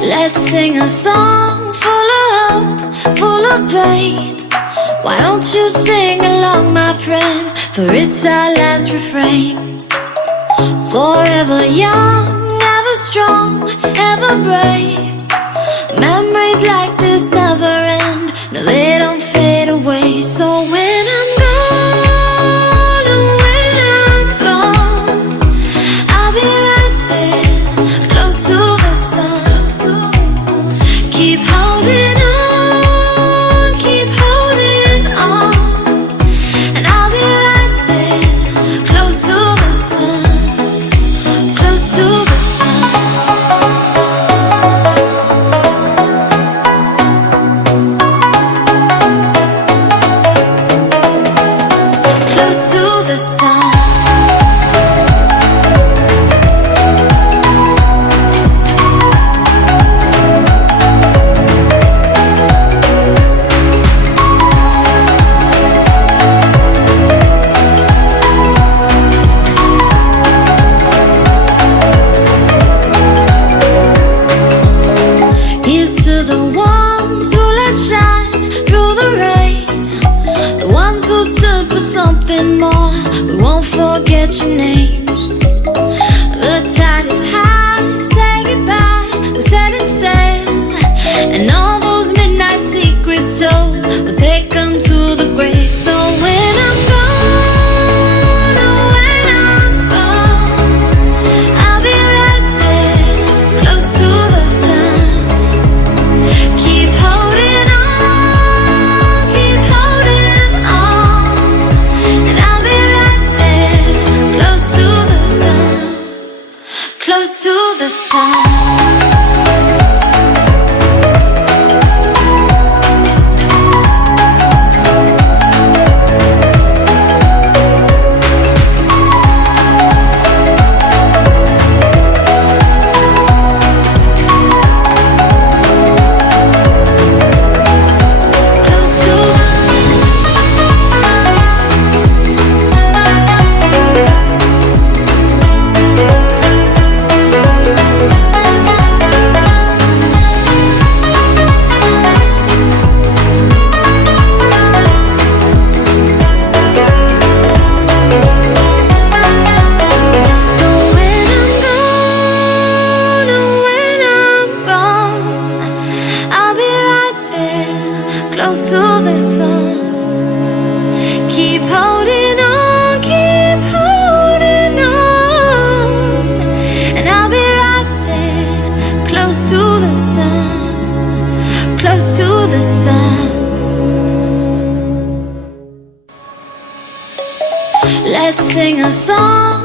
Let's sing a song full of hope, full of pain. Why don't you sing along, my friend? For it's our last refrain. Forever young, ever strong, ever brave. Memories like this never end. No, they don't fade away. So when I'm gone, oh, when I'm gone, I'll be right there, close to the sun. Keep holding on, keep holding on. And I'll be right there, close to the sun, close to the sun. Close to the sun. Here's to the ones who let shine through the rain, the ones who stood for something more. We won't forget your names. The tide is high, say goodbye, we're setting sail. And all those midnight secrets told, we'll take them to the grave. So when I'm gone, oh, when I'm gone, I'll be right there, close to the sun. Keep holding on, keep holding on. And I'll be right there, close to the sun, close to the sun. Close to the sun. Keep holding on, keep holding on. And I'll be right there, close to the sun, close to the sun. Let's sing a song